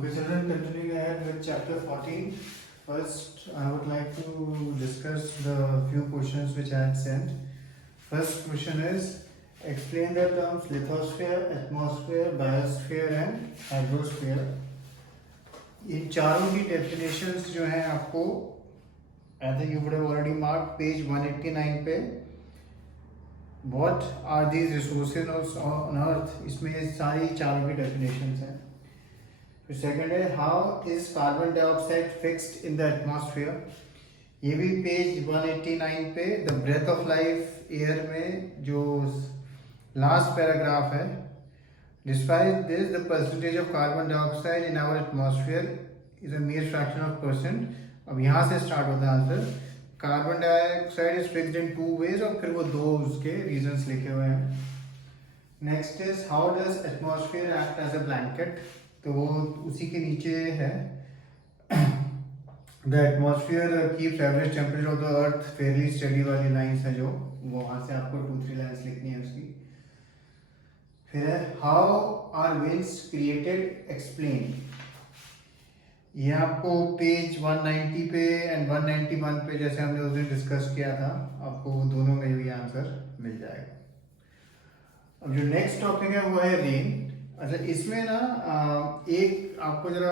Okay, children, continuing ahead with chapter 14. First, I would like to discuss the few questions which I had sent. First question is, explain the terms lithosphere, atmosphere, biosphere and hydrosphere. ये चारों की definitions जो हैं आपको I think you would have already marked page 189 पे. What are these resources on earth? इसमें ये सारी चारों की definitions हैं. फिर सेकंड है how is carbon dioxide fixed in the atmosphere. ये भी पेज 189 पे the breath of life air में जो लास्ट पैराग्राफ है. Despite this the percentage of carbon dioxide in our atmosphere is a mere fraction of percent. अब यहाँ से start होता है answer. Carbon dioxide is fixed in 2 ways और फिर वो 2 उसके रीजंस लिखे हुए हैं. Next is how does atmosphere act as a blanket. तो वो उसी के नीचे है. The atmosphere keeps average temperature of the earth fairly steady वाली लाइंस है जो वहाँ से आपको 2-3 लाइंस लिखनी है उसकी. फिर है how are winds created explain. ये आपको पेज 190 पे एंड 191 पे जैसे हमने उस दिन डिस्कस किया था आपको दोनों में भी आंसर मिल जाएगा. अब जो नेक्स्ट टॉपिक है वो है रेन. अच्छा इसमें ना एक आपको जरा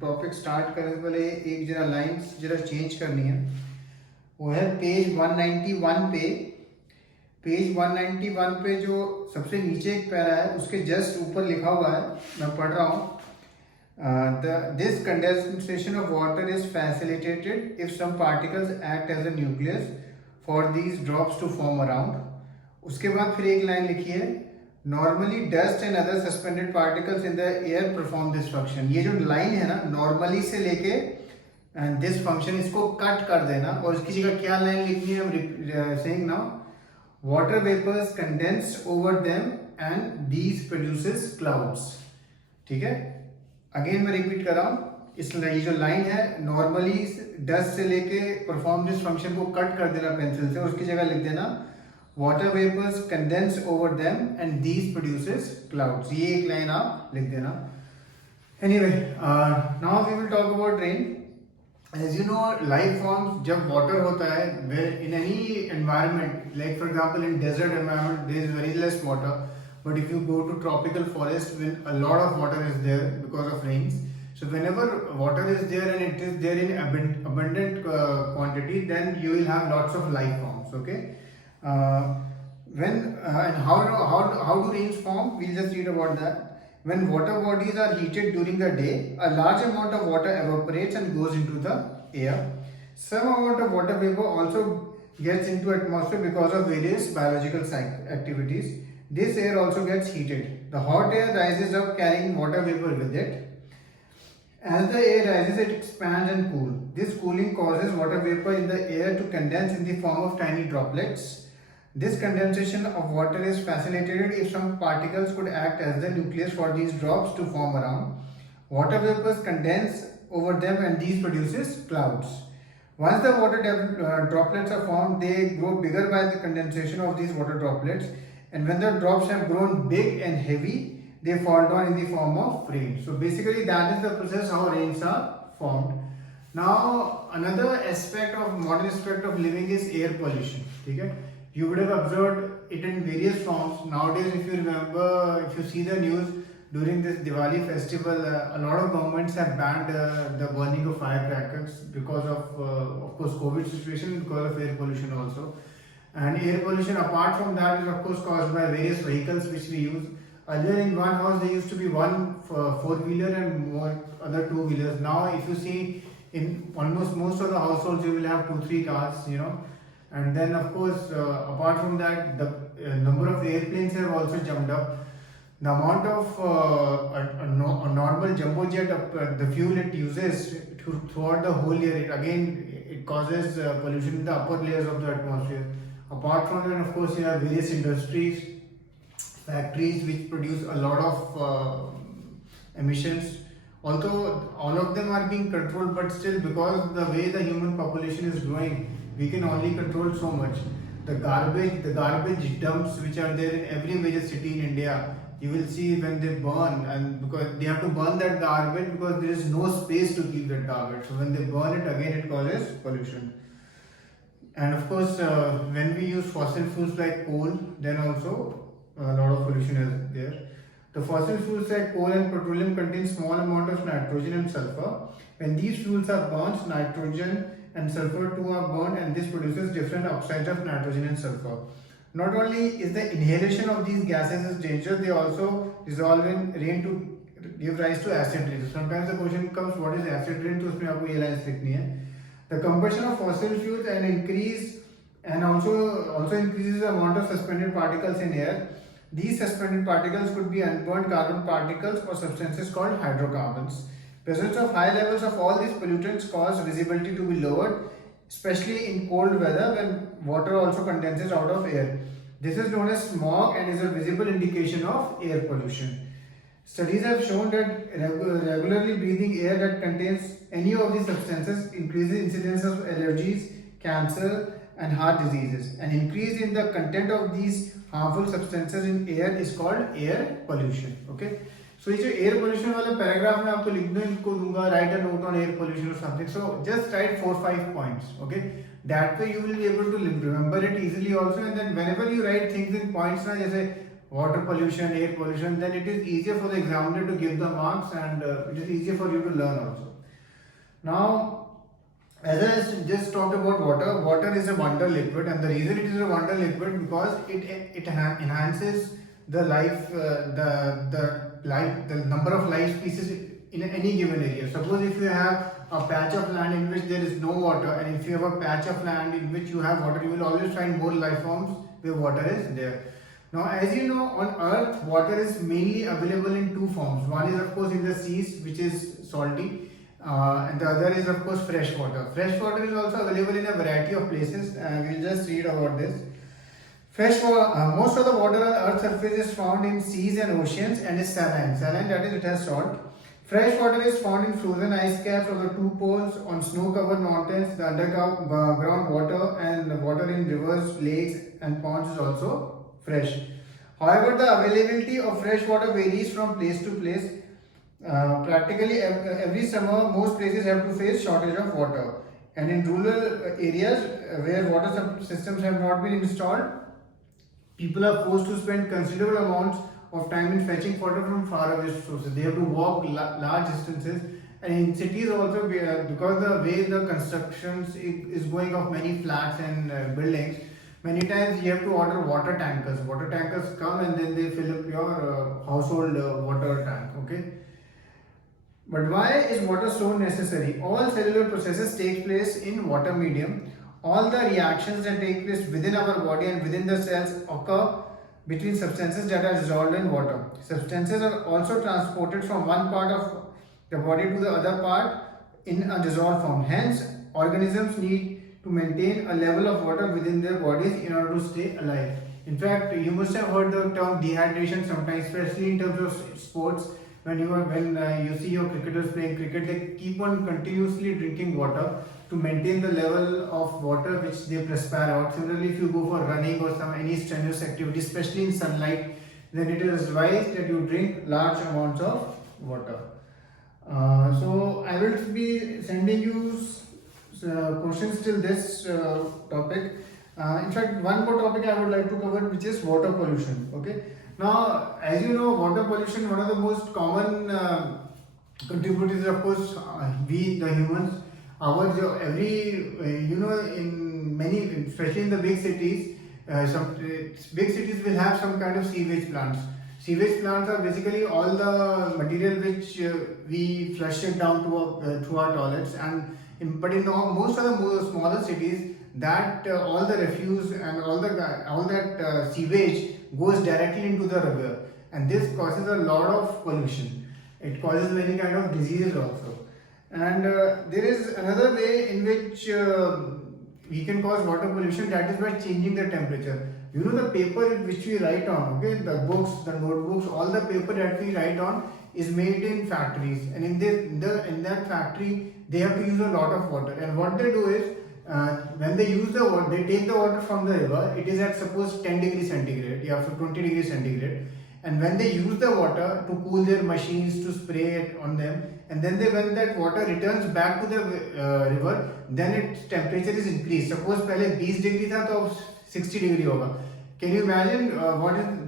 टॉपिक स्टार्ट करने से पहले एक जरा लाइंस जरा चेंज करनी है. वो है पेज 191 पे. पेज 191 पे जो सबसे नीचे एक पैरा है उसके जस्ट ऊपर लिखा हुआ है, मैं पढ़ रहा हूँ. This condensation of water is facilitated if some particles act as a nucleus for these drops to form around. उसके बाद फिर एक लाइन लिखी है Normally, dust and other suspended particles in the air perform this function. ये जो line है ना normally से लेके and this function इसको कट कर देना और इसकी जगह क्या लाइन लिखनी है. हम saying now water vapors condense over them and these produces clouds. ठीक है, अगेन मैं रिपीट कर रहा हूँ. इस ये जो लाइन है normally dust से लेके perform this function को कट कर देना पेंसिल से और उसकी जगह लिख देना water vapors condense over them and these produces clouds. ये एक लाइन आप लिख देना. Anyway, now we will talk about rain. As you know, life forms जब water होता है where in any environment, like for example in desert environment there is very less water, but if you go to tropical forest when a lot of water is there because of rains, so whenever water is there and it is there in abundant quantity, then you will have lots of life forms. Okay. And how do rains form? We'll just read about that. When water bodies are heated during the day, a large amount of water evaporates and goes into the air. Some amount of water vapor also gets into atmosphere because of various biological activities. This air also gets heated. The hot air rises up carrying water vapor with it. As the air rises, it expands and cools. This cooling causes water vapor in the air to condense in the form of tiny droplets. This condensation of water is facilitated if some particles could act as the nucleus for these drops to form around. Water vapors condense over them and these produces clouds. Once the water droplets are formed, they grow bigger by the condensation of these water droplets, and when the drops have grown big and heavy, they fall down in the form of rain. So basically that is the process how rains are formed. Now another aspect of modern aspect of living is air pollution. Okay? You would have observed it in various forms. Nowadays, if you remember, if you see the news during this Diwali festival, a lot of governments have banned the burning of firecrackers because of course, COVID situation, because of air pollution also. And air pollution, apart from that, is of course caused by various vehicles which we use. Earlier in one house, there used to be one 4-wheeler and more other 2-wheelers. Now, if you see in almost most of the households, you will have 2-3 cars, you know. And then of course apart from that the number of airplanes have also jumped up. The amount of a normal jumbo jet the fuel it uses throughout the whole year, it causes pollution in the upper layers of the atmosphere. Apart from that, of course, you have various industries, factories which produce a lot of emissions. Although all of them are being controlled, but still because the way the human population is growing, we can only control so much. The garbage dumps which are there in every major city in India, you will see when they burn, and because they have to burn that garbage because there is no space to keep that garbage. So when they burn it again, it causes pollution. And of course, when we use fossil fuels like coal, then also a lot of pollution is there. The fossil fuels like coal and petroleum contain small amount of nitrogen and sulfur. When these fuels are burned, nitrogen and sulfur too are burned, and this produces different oxides of nitrogen and sulfur. Not only is the inhalation of these gases is dangerous, they also dissolve in rain to give rise to acid rain. Sometimes the question comes, what is acid rain? तो उसमें आपको ये lines लिखनी है. The combustion of fossil fuels also increases the amount of suspended particles in air. These suspended particles could be unburned carbon particles or substances called hydrocarbons. Presence of high levels of all these pollutants cause visibility to be lowered, especially in cold weather when water also condenses out of air. This is known as smog and is a visible indication of air pollution. Studies have shown that regularly breathing air that contains any of these substances increases incidence of allergies, cancer, and heart diseases. An increase in the content of these harmful substances in air is called air pollution. Okay. So, this air pollution वाला paragraph में आपको लिखना इनको दूँगा, write a note on air pollution or something. So, just write 4-5 points. Okay. That way you will be able to remember it easily also. And then whenever you write things in points, ना जैसे water pollution, air pollution, then it is easier for the examiner to give the marks, and it is easier for you to learn also. Now, as I just talked about water, water is a wonder liquid, and the reason it is a wonder liquid because it enhances the life, the number of life species in any given area. Suppose if you have a patch of land in which there is no water, and if you have a patch of land in which you have water, you will always find more life forms where water is there. Now, as you know, on Earth, water is mainly available in two forms. One is, of course, in the seas, which is salty, and the other is, of course, fresh water. Fresh water is also available in a variety of places. We'll just read about this. Fresh water, most of the water on the Earth's surface is found in seas and oceans and is saline. Saline, that is, it has salt. Fresh water is found in frozen ice caps of the two poles, on snow-covered mountains. The underground water and water in rivers, lakes, and ponds is also fresh. However, the availability of fresh water varies from place to place. Practically every summer, most places have to face shortage of water. And in rural areas where water systems have not been installed, people are forced to spend considerable amounts of time in fetching water from far away sources. They have to walk large distances. And in cities also, because the way the constructions is going of many flats and buildings, many times you have to order water tankers. Water tankers come and then they fill up your household water tank. Okay. But why is water so necessary? All cellular processes take place in water medium. All the reactions that take place within our body and within the cells occur between substances that are dissolved in water. Substances are also transported from one part of the body to the other part in a dissolved form. Hence, organisms need to maintain a level of water within their bodies in order to stay alive. In fact, you must have heard the term dehydration sometimes, especially in terms of sports. When you see your cricketers playing cricket, they keep on continuously drinking water to maintain the level of water which they perspire out. Similarly, if you go for running or any strenuous activity, especially in sunlight, then it is advised that you drink large amounts of water. So I will be sending you questions till this topic. In fact, one more topic I would like to cover, which is water pollution. Okay. Now, as you know, water pollution, one of the most common contributors, of course, we the humans. In many, especially in the big cities, some big cities will have some kind of sewage plants. Sewage plants are basically all the material which we flush it down to through our toilets, but in most of the smaller cities, that all the refuse and all that sewage goes directly into the river, and this causes a lot of pollution. It causes many kind of diseases also. And there is another way in which we can cause water pollution, that is by changing the temperature. You know, the paper which we write on, okay, the books, the notebooks, all the paper that we write on is made in factories, and in that factory they have to use a lot of water. And what they do is, when they use the water, they take the water from the river. It is at suppose 10 degrees centigrade, yeah, so 20 degrees centigrade, and when they use the water to cool their machines, to spray it on them, and then when that water returns back to the river, then its temperature is increased. Suppose पहले 20 degree था तो अब 60 degree होगा. Can you imagine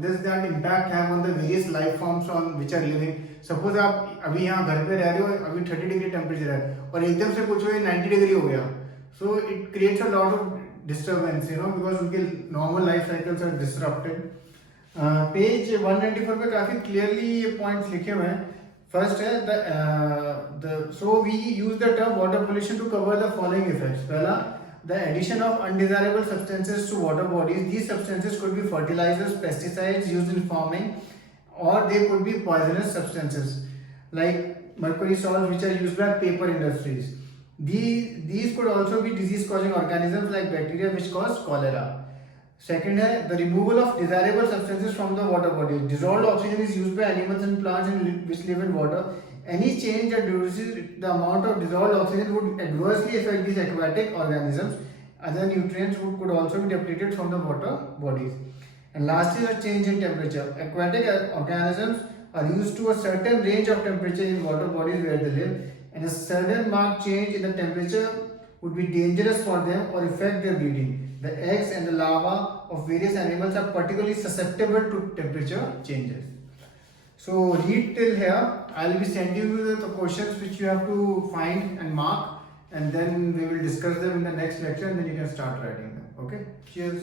does that impact have on the various life forms on which are living? Suppose आप अभी यहाँ घर पे रह रहे हो, अभी 30 डिग्री टेम्परेचर है और एकदम से कुछ हो 90 डिग्री हो गया. So it creates a lot of disturbance, because उनके normal life cycles are disrupted. Page 194 पे काफी क्लियरली ये पॉइंट्स लिखे हुए हैं. फर्स्ट है so we use the term water pollution to cover the following effects. पहला, the addition of undesirable substances to water bodies. These substances could be fertilizers, pesticides used in farming, or they could be poisonous substances like mercury salts which are used by paper industries. These could also be disease causing organisms like bacteria which cause cholera. Second है the removal of desirable substances from the water body. Dissolved oxygen is used by animals and plants which live in water. Any change that reduces the amount of dissolved oxygen would adversely affect these aquatic organisms. Other nutrients could also be depleted from the water bodies. And lastly, the change in temperature. Aquatic organisms are used to a certain range of temperature in water bodies where they live, and a sudden marked change in the temperature would be dangerous for them or affect their breeding. The eggs and the larvae of various animals are particularly susceptible to temperature changes. So read till here. I'll be sending you the questions which you have to find and mark, and then we will discuss them in the next lecture, and then you can start writing them. Okay? Cheers.